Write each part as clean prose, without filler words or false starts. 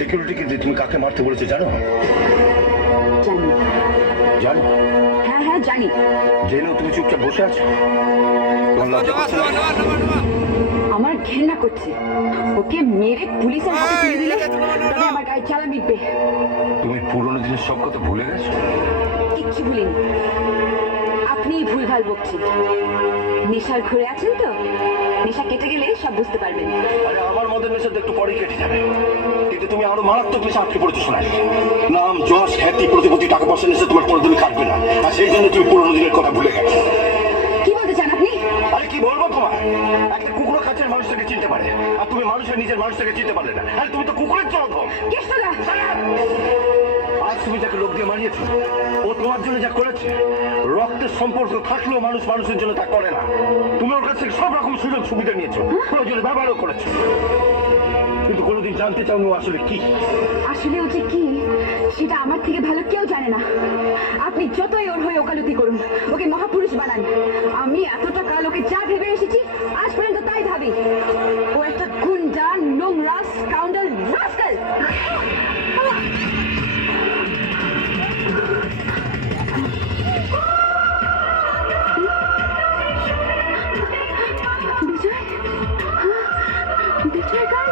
সিকিউরিটিকে দিয়ে তুমি কাকে মারতে বলেছো জানো? জানি। জানো? হ্যাঁ হ্যাঁ জানি। জেনেও তুমি চুপচাপ বসে আছো? তোমার লজ্জা করছে না? আমার ঘেন্না করছে। ওকে মেরে পুলিশের হাতে তুলে দিলে তবে আমার গায়ে চালা মিটবে। তুমি পুরোনো দিনের সব কথা ভুলে গেছো? কিচ্ছু ভুলিনি। আপনিই ভুলভাল বকছেন। নেশার ঘুরে আছেন তো, নেশা কেটে গেলে সব বুঝতে পারবেন। আরে আমার মদের নেশা তো একটু পরে কেটে যাবে, কিন্তু তুমি আরো মারাত্মক নেশা আটকে পড়েছো শোনাই। নাম, যশ, খ্যাতি, প্রতিপত্তি, টাকা পয়সা নেশা তোমার কোনোদিন কাটবে না, আর সেই জন্য তুমি পুরোনো দিনের কথা ভুলে গেছো। কি বলতে চান আপনি? আরে কি বলবো তোমার? একটা কুকুরও কাছের মানুষটাকে চিনতে পারে, আর তুমি মানুষের নিজের মানুষটাকে চিনতে পারলে না। আরে তুমি তো কুকুরের জন্ম। কেষ্টদা! আজ তুমি যাকে লোক দিয়ে মারিয়েছো, ও তোমার জন্য যা করেছে, রক্তের সম্পর্ক থাকলেও মানুষ মানুষের জন্য তা করে না। তুমি ওর কাছ থেকে সব রকম সুযোগ সুবিধা নিয়েছো, প্রয়োজনে ব্যবহারও করেছো, কিন্তু কোনোদিন জানতে চাওনি ও আসলে কি। আসলে ও যে কি সেটা আমার থেকে ভালো কেউ জানে না। আপনি যতই ওর হয়ে ওকালতি করুন, ওকে মহাপুরুষ বানান, আমি এতটা কাল ওকে যা ভেবে এসেছি আজ পর্যন্ত তাই ভাবি। ও একটা গুন্ডা, নোংরা, স্কাউন্ডাল, রাস্কেল। বিজয়, বিজয় গান।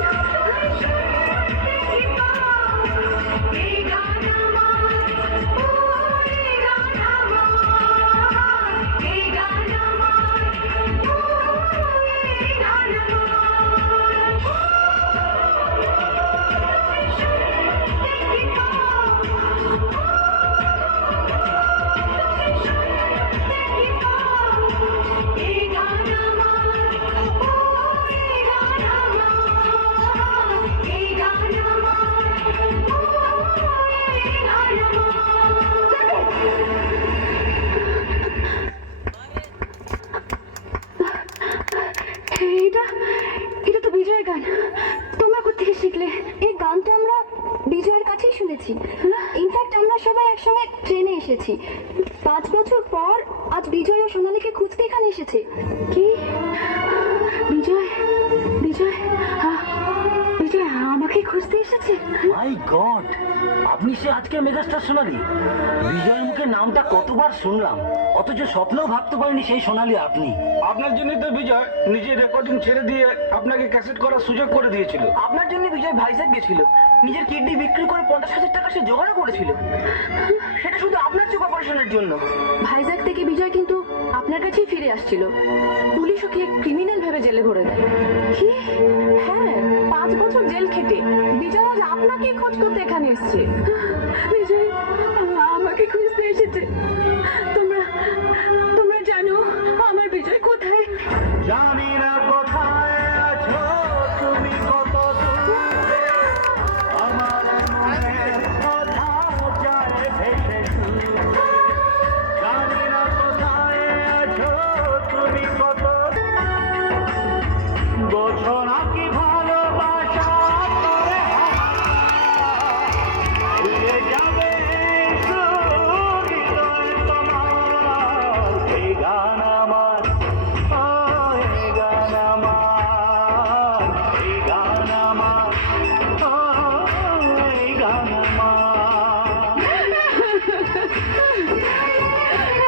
এটা তো বিজয়ের গান। তোমরা কোত্থেকে শিখলে? এই গান তো আমরা বিজয়ের কাছেই শুনেছি। ইনফ্যাক্ট আমরা সবাই একসঙ্গে ট্রেনে এসেছি। 5 বছর পর আজ বিজয় ও সোনালীকে খুঁজতে এখানে এসেছে। কি? বিজয়, বিজয়, বিজয় আমাকে খুঁজতে এসেছে? মাই গড, আপনি সে আজকে মেগাস্টার সোনালী। বিজয়ের মুখে নামটা কতবার শুনলাম, অথচ স্বপ্নেও ভাবতে পারিনি সেই সোনালী আপনি। আপনার জন্য তো বিজয় নিজের রেকর্ডিং ছেড়ে দিয়ে আপনাকে ক্যাসেট করার সুযোগ করে দিয়েছিল। আপনার জন্য বিজয় ভাইজ্যাক গেছিল, নিজের কিডনি বিক্রি করে 50,000 টাকা সে জোগাড় করেছিল, সেটা শুধু আপনার চোখ অপারেশনের জন্য। ভাইজ্যাক থেকে বিজয় কিন্তু আপনার কাছেই ফিরে আসছিল। পুলিশ ওকে ক্রিমিনাল ভেবে জেলে ভরে দেয়। কি? হ্যাঁ, 5 বছর জেল খেটে বিজয় আজ আপনাকে খোঁজ করতে এখানে এসেছে। বিজয় আমাকে খুঁজতে এসেছে। তোমরা তোমরা জানো আমার বিজয় কোথায়? জানি না কোথায় আছো তুমি, কত দূরে আমার মনের কথা যায় ভেসে সুরে। জানি না কোথায় আছো তুমি, কত বোঝো না কি ভালোবাসা করে ভুলে যাবে হৃদয় তোমার। এই গান আমার, এই গান আমার, এই গান আমার, এই গান আমার।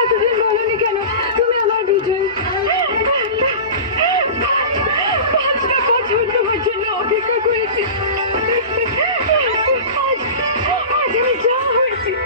এতদিন বলনি কেন তুমি আমার বিজয়? 5টা বছর তোমার জন্য অপেক্ষা করেছি।